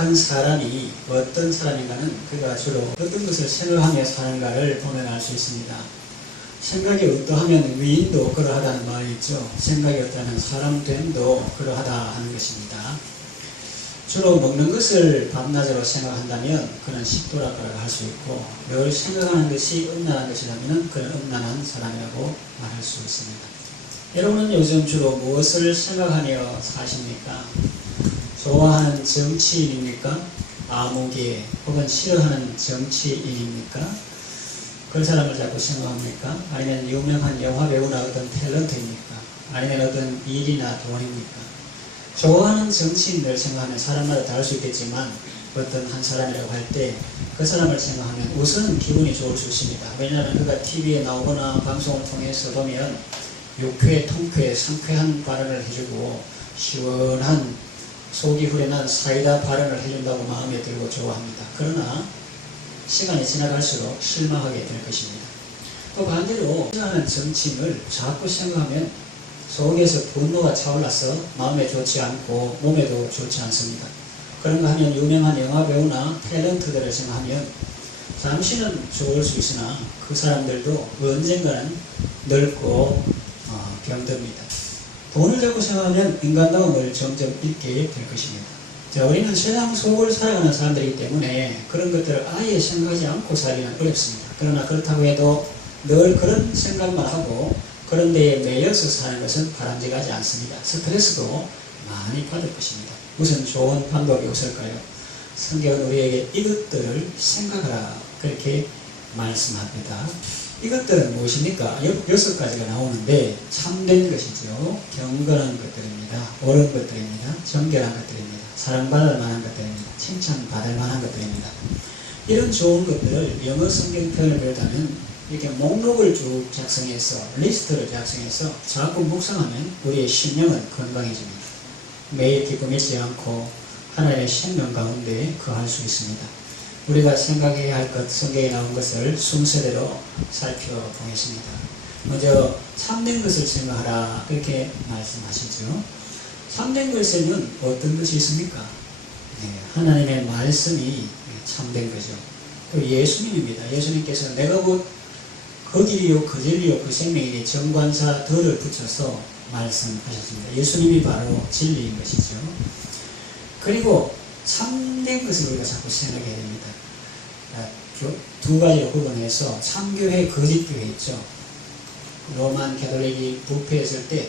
한 사람이 어떤 사람인가는 그가 주로 어떤 것을 생각하며 사는가를 보면 알 수 있습니다. 생각이 어떠하면 위인도 그러하다는 말이 있죠. 생각이 어떠하면 사람됨도 그러하다 하는 것입니다. 주로 먹는 것을 밤낮으로 생각한다면 그는 식도락이라고 할 수 있고, 늘 생각하는 것이 음란한 것이라면 그는 음란한 사람이라고 말할 수 있습니다. 여러분은 요즘 주로 무엇을 생각하며 사십니까? 좋아하는 정치인입니까? 아무개 혹은 싫어하는 정치인입니까? 그런 사람을 자꾸 생각합니까? 아니면 유명한 영화배우나 어떤 탤런트입니까? 아니면 어떤 일이나 돈입니까? 좋아하는 정치인을 생각하면 사람마다 다를 수 있겠지만 어떤 한 사람이라고 할 때 그 사람을 생각하면 우선은 기분이 좋을 수 있습니다. 왜냐하면 그가 TV에 나오거나 방송을 통해서 보면 유쾌, 통쾌, 상쾌한 발언을 해주고 시원한 속이 후련한 사이다 발언을 해준다고 마음에 들고 좋아합니다. 그러나 시간이 지나갈수록 실망하게 될 것입니다. 또 반대로 싫어하는 정치인을 자꾸 생각하면 속에서 분노가 차올라서 마음에 좋지 않고 몸에도 좋지 않습니다. 그런가 하면 유명한 영화배우나 탤런트들을 생각하면 잠시는 좋을 수 있으나 그 사람들도 언젠가는 늙고 병듭니다. 돈을 자꾸 생각하면 인간다움을 점점 잃게 될 것입니다. 자, 우리는 세상 속을 살아가는 사람들이기 때문에 그런 것들을 아예 생각하지 않고 살기는 어렵습니다. 그러나 그렇다고 해도 늘 그런 생각만 하고 그런 데에 매여서 사는 것은 바람직하지 않습니다. 스트레스도 많이 받을 것입니다. 무슨 좋은 방법이 없을까요? 성경은 우리에게 이것들을 생각하라 그렇게 말씀합니다. 이것들은 무엇입니까? 6가지가 나오는데 참된 것이죠. 경건한 것들입니다. 옳은 것들입니다. 정결한 것들입니다. 사랑받을 만한 것들입니다. 칭찬받을 만한 것들입니다. 이런 좋은 것들을 영어 성경 표현을 비롯하면 이렇게 목록을 쭉 작성해서 리스트를 작성해서 자꾸 묵상하면 우리의 심령은 건강해집니다. 매일 기쁨 잃지 않고 하나님의 생명 가운데 거할 수 있습니다. 우리가 생각해야 할 것, 성경에 나온 것을 순서대로 살펴보겠습니다. 먼저 참된 것을 생각하라 그렇게 말씀하시죠. 참된 것에는 어떤 것이 있습니까? 하나님의 말씀이 참된 거죠. 또 예수님입니다. 예수님께서 내가 곧 그 길이요 그 진리요 그 생명이니 정관사 덜을 붙여서 말씀하셨습니다. 예수님이 바로 진리인 것이죠. 그리고 참된 것을 우리가 자꾸 생각해야 됩니다. 두 가지로 구분해서 참교회, 거짓교회 있죠. 로만 가톨릭이 부패했을 때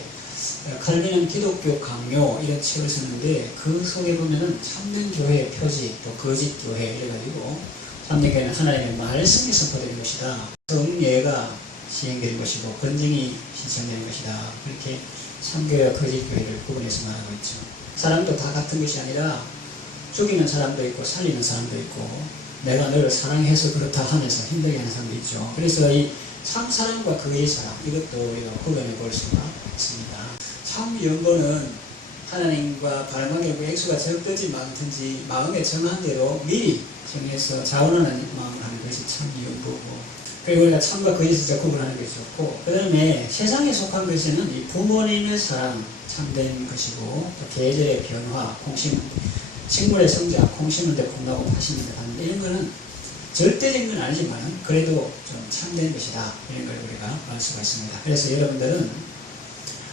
칼빈은 기독교 강요 이런 책을 썼는데 그 속에 보면은 참된 교회의 표지 또 거짓 교회 이래가지고 참된 교회는 하나님의 말씀이 선포되는 것이다. 성례가 시행되는 것이고 번증이 신청되는 것이다. 그렇게 참교회와 거짓 교회를 구분해서 말하고 있죠. 사람도 다 같은 것이 아니라 죽이는 사람도 있고 살리는 사람도 있고 내가 너를 사랑해서 그렇다 하면서 힘들게 하는 사람도 있죠. 그래서 이 참사랑과 거짓 사랑 이것도 우리가 구분해 볼 수가 있습니다. 참 연보는 하나님과 발망하고 액수가 적든지 많든지 마음에 정한 대로 미리 정해서 자원하는 마음을 하는 것이 참 연보고, 그리고 우리가 참과 거짓을 구분하는 것이 좋고, 그 다음에 세상에 속한 것에는 이 부모님의 사랑 참된 것이고 또 계절의 변화, 식물의 성장, 콩 심을 때 콩 나고 파 심을 때 파는데 이런 거는 절대적인 건 아니지만 그래도 좀 참된 것이다. 이런 걸 우리가 알 수가 있습니다. 그래서 여러분들은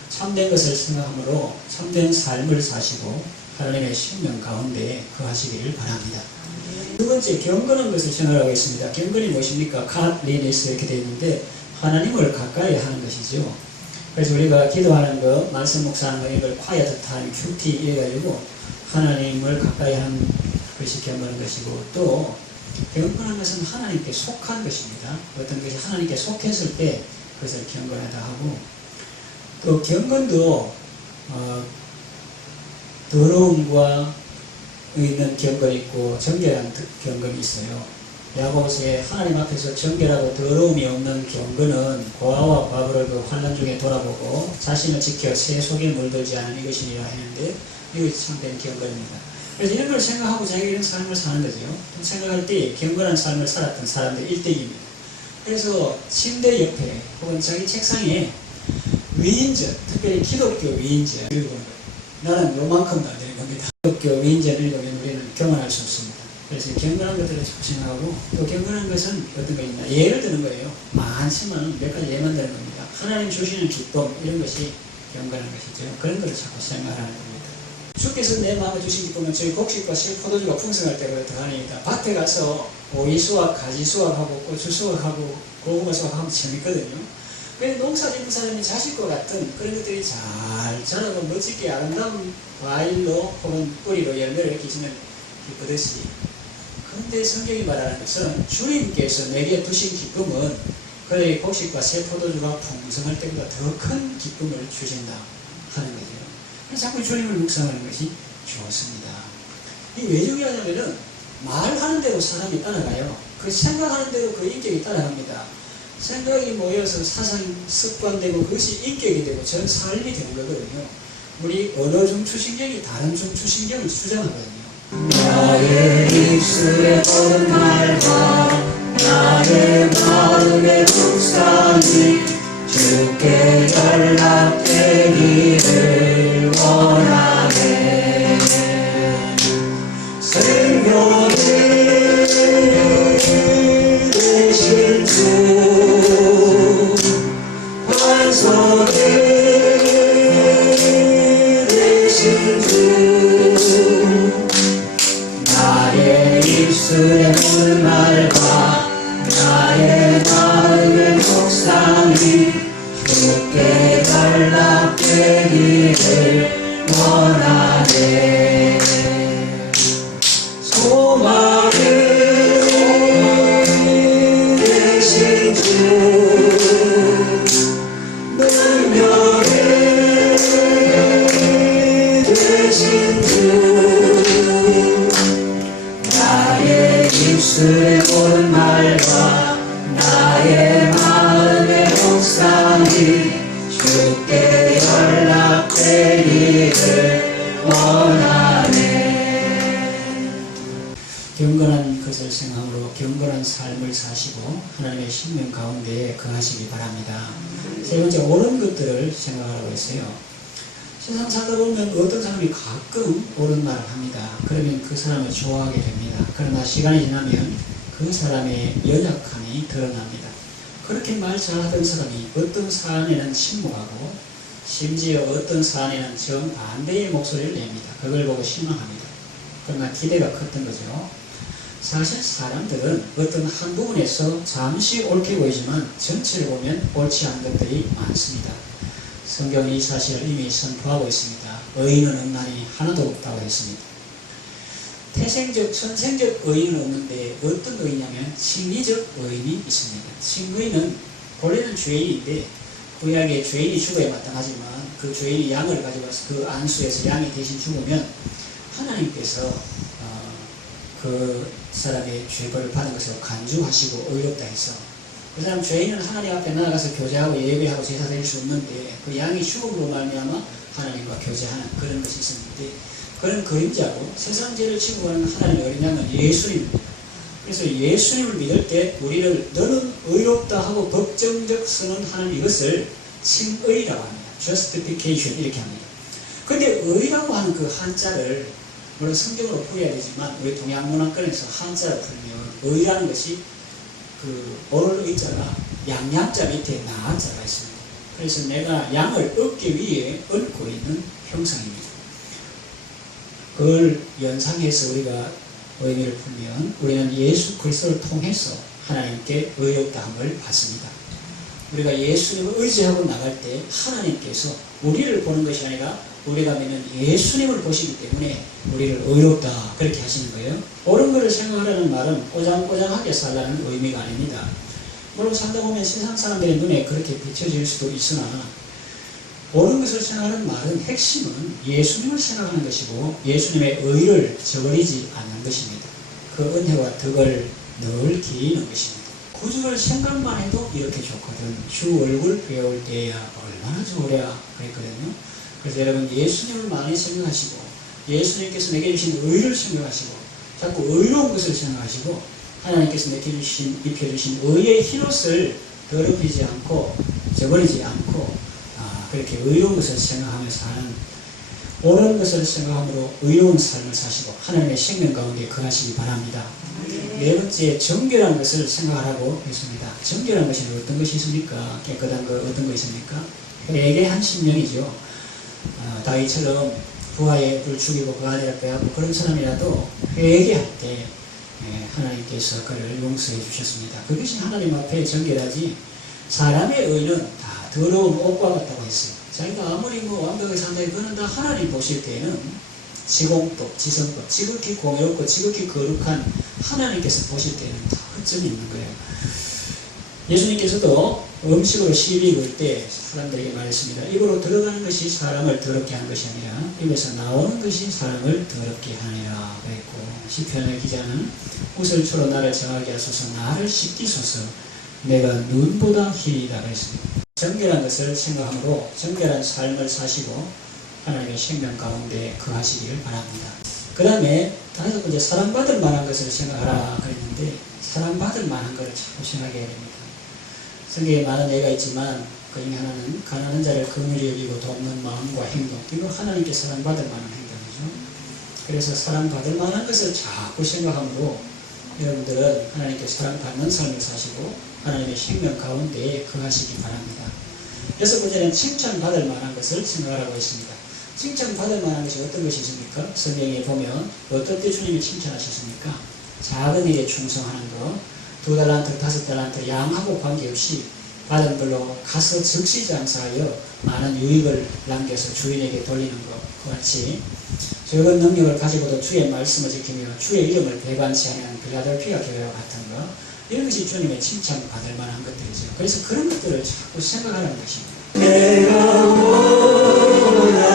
참된 것을 생각함으로 참된 삶을 사시고 하나님의 생명 가운데 거하시기를 바랍니다. 두 번째, 경건한 것을 생각하고 있습니다. 경건이 무엇입니까? 갓 리니스 이렇게 되어 있는데 하나님을 가까이 하는 것이죠. 그래서 우리가 기도하는 거, 말씀 묵상하는 거, 이걸 quiet time, 큐티 이래가지고 하나님을 가까이 하는 것이 경건한 것이고, 또 경건한 것은 하나님께 속한 것입니다. 어떤 것이 하나님께 속했을 때 그것을 경건하다 하고, 또 경건도 더러움과 있는 경건이 있고 정결한 경건이 있어요. 야고보서에 하나님 앞에서 정결하고 더러움이 없는 경건은 고아와 과부를 그 환난 중에 돌아보고 자신을 지켜 새 속에 물들지 않은 이것이니라 했는데 이것이 참된 경건입니다. 그래서 이런 걸 생각하고 자기가 이런 삶을 사는 거죠. 생각할 때 경건한 삶을 살았던 사람들 일대기입니다. 그래서 침대 옆에 혹은 자기 책상에 위인전, 특별히 기독교 위인전 읽어보는 거예요. 나는 요만큼도 안 되는 겁니다. 기독교 위인전을 읽으면 우리는 경건할 수 없습니다. 그래서 경건한 것들을 자꾸 생각하고, 또 경건한 것은 어떤 거 있나, 예를 드는 거예요. 많지만 몇 가지 예만 드는 겁니다. 하나님 주시는 기쁨, 이런 것이 경건한 것이죠. 그런 것을 자꾸 생각하는 겁니다. 주께서 내 마음에 주신 기쁨은 저희 곡식과 포도주가 풍성할 때가 더하니까, 밭에 가서 오이 수확, 가지 수확하고 고추 수확하고 고구마 수확하면 재밌거든요. 그래서 농사 짓는 사람이 자식과 같은 그런 것들이 잘 자라고 멋지게 아름다운 과일로 혹은 뿌리로 열매를 끼치면 기쁘듯이, 그런데 성경이 말하는 것은 주님께서 내게 두신 기쁨은 그의 곡식과 새 포도주가 풍성할 때보다 더 큰 기쁨을 주신다 하는 거죠. 그래서 자꾸 주님을 묵상하는 것이 좋습니다. 이게 왜 중요하냐면은, 말하는 대로 사람이 따라가요. 그 생각하는 대로 그 인격이 따라갑니다. 생각이 모여서 사상이 습관되고 그것이 인격이 되고 전 삶이 되는 거거든요. 우리 언어 중추신경이 다른 중추신경을 수정하거든요. 나의 입술에 거는 말과 나의 마음의 묵상이 주께 연락되기를 원하네. 생명이 되신 주, 반석이 되신 주, 나의 입술에 묻는 말과 나의 마음의 묵상이 주께 연락되기를 원하네. 소망이 되신 주, 능력이 되신 주, 나의 입술에 고른 말과 나의 마음의 묵상이 주께 연락되기를 원하네. 경건한 것을 생각으로 경건한 삶을 사시고 하나님의 신명 가운데 거하시기 바랍니다. 세 번째, 옳은 것들을 생각하라고 했어요. 세상 살다 보면 어떤 사람이 가끔 옳은 말을 합니다. 그러면 그 사람을 좋아하게 됩니다. 그러나 시간이 지나면 그 사람의 연약함이 드러납니다. 그렇게 말 잘하던 사람이 어떤 사안에는 침묵하고 심지어 어떤 사안에는 정반대의 목소리를 냅니다. 그걸 보고 실망합니다. 그러나 기대가 컸던 거죠. 사실 사람들은 어떤 한 부분에서 잠시 옳게 보이지만 전체를 보면 옳지 않은 것들이 많습니다. 성경이 이 사실을 이미 선포하고 있습니다. 의인은 없나니 하나도 없다고 했습니다. 태생적, 선생적 의인은 없는데 어떤 의인이냐면 칭의적 의인이 있습니다. 칭의는 본래는 죄인인데 구약에 죄인이 죽어야 마땅하지만 그 죄인이 양을 가져가서 그 안수에서 양이 대신 죽으면 하나님께서 그 사람의 죄벌을 받은 것을 간주하시고 의롭다 해서 그 사람 죄인은 하나님 앞에 나아가서 교제하고 예배하고 제사 드릴 수 없는데 그 양이 죽음으로 말미암아 하나님과 교제하는 그런 것이 있었는데, 그런 그림자고 세상 죄를 지고 가는 하나님의 어린 양은 예수님입니다. 그래서 예수님을 믿을 때 우리를 너는 의롭다 하고 법정적 선언하는 이것을 칭의라고 합니다. justification 이렇게 합니다. 그런데 의라고 하는 그 한자를 물론 성경으로 풀어야 되지만 우리 동양문화권에서 한자로 풀면 의라는 것이 그 오를 의자가 양양자 밑에 나자가 있습니다. 그래서 내가 양을 어깨 위에 얹고 있는 형상입니다. 그걸 연상해서 우리가 의미를 풀면 우리는 예수 그리스도를 통해서 하나님께 의롭다함을 받습니다. 우리가 예수님을 의지하고 나갈 때 하나님께서 우리를 보는 것이 아니라 우리가 믿는 예수님을 보시기 때문에 우리를 의롭다 그렇게 하시는 거예요. 옳은 것을 생각하라는 말은 꼬장꼬장하게 살라는 의미가 아닙니다. 물론 살다 보면 세상 사람들의 눈에 그렇게 비춰질 수도 있으나 옳은 것을 생각하는 말은 핵심은 예수님을 생각하는 것이고 예수님의 의를 저버리지 않는 것입니다. 그 은혜와 덕을 늘 기리는 것입니다. 구주를 생각만 해도 이렇게 좋거든. 주 얼굴 배울 때야 얼마나 좋으랴 그랬거든요. 그래서 여러분 예수님을 많이 생각하시고 예수님께서 내게 주신 의를 생각하시고 자꾸 의로운 것을 생각하시고 하나님께서 내게 입혀주신 의의 흰옷을 더럽히지 않고 저버리지 않고 그렇게 의로운 것을 생각하면서 하는 옳은 것을 생각함으로 의로운 삶을 사시고 하나님의 생명 가운데 거하시기 바랍니다. 네 번째, 정결한 것을 생각하라고 했습니다. 정결한 것이 어떤 것이 있습니까? 깨끗한 거 어떤 거 있습니까? 회개한 심령이죠. 다윗처럼 부하의 불 죽이고 그 아내를 빼앗고 그런 사람이라도 회개할 때 하나님께서 그를 용서해 주셨습니다. 그것이 하나님 앞에 정결하지, 사람의 의는 다 더러운 옷과 같다고 했어요. 자기가 아무리 완벽하게 산다 그거는 다 하나님 보실 때에는 지공법, 지성법, 지극히 공의롭고 지극히 거룩한 하나님께서 보실 때는 다 흠점이 있는 거예요. 예수님께서도 음식으로 시비 걸 때 사람들에게 말했습니다. 입으로 들어가는 것이 사람을 더럽게 하는 것이 아니라 입에서 나오는 것이 사람을 더럽게 하니라 그랬고, 시편의 기자는 우슬초로 나를 정하게 하소서, 나를 씻기소서, 내가 눈보다 희리다 그랬습니다. 정결한 것을 생각함으로 정결한 삶을 사시고 하나님의 생명 가운데 거하시기를 바랍니다. 그 다음에 다섯 번째, 사랑받을 만한 것을 생각하라 그랬는데, 사랑받을 만한 것을 자꾸 생각해야 됩니다. 성경에 많은 예가 있지만 그 중에 하나는 가난한 자를 긍휼히 여기고 돕는 마음과 행동, 이거 하나님께 사랑받을 만한 행동이죠. 그래서 사랑받을 만한 것을 자꾸 생각함으로 여러분들은 하나님께 사랑받는 삶을 사시고 하나님의 생명 가운데 거하시기 바랍니다. 여섯 번째는 칭찬받을 만한 것을 생각하라고 했습니다. 칭찬받을 만한 것이 어떤 것이 있습니까? 성경에 보면 어떤 때 주님이 칭찬하셨습니까? 작은 일에 충성하는 것, 2달란트, 5달란트 양하고 관계없이 받은 걸로 가서 즉시 장사하여 많은 유익을 남겨서 주인에게 돌리는 것 같이 적은 능력을 가지고도 주의 말씀을 지키며 주의 이름을 배반치 않는 빌라델피아 교회와 같은 것, 이런 것이 주님의 칭찬받을 만한 것들이죠. 그래서 그런 것들을 자꾸 생각하는 것입니다. 내가 원하는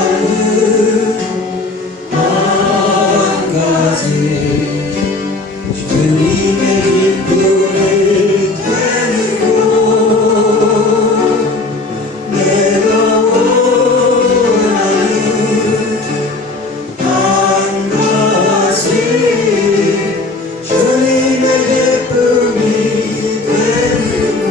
한 가지 주님의 기쁨을 되누고, 내가 원하는 한 가지 주님의 기쁨이 되누고.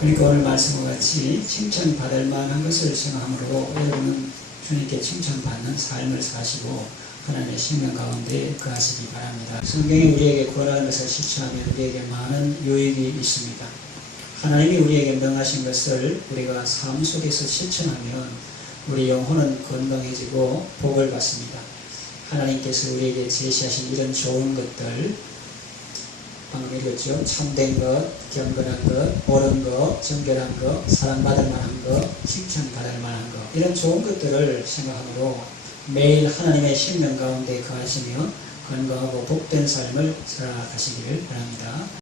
그러니까 오늘 말씀과 같이 칭찬받을 만한 것을 생각함으로 여러분은 주님께 칭찬받는 삶을 사시고 하나님의 생명 가운데 거하시기 바랍니다. 성경이 우리에게 권하는 것을 실천하면 우리에게 많은 유익이 있습니다. 하나님이 우리에게 명하신 것을 우리가 삶 속에서 실천하면 우리 영혼은 건강해지고 복을 받습니다. 하나님께서 우리에게 제시하신 이런 좋은 것들, 방금 읽었죠? 참된 것, 경건한 것, 옳은 것, 정결한 것, 사랑받을 만한 것, 칭찬받을 만한 것, 이런 좋은 것들을 생각함으로 매일 하나님의 생명 가운데 거하시며 건강하고 복된 삶을 살아가시기를 바랍니다.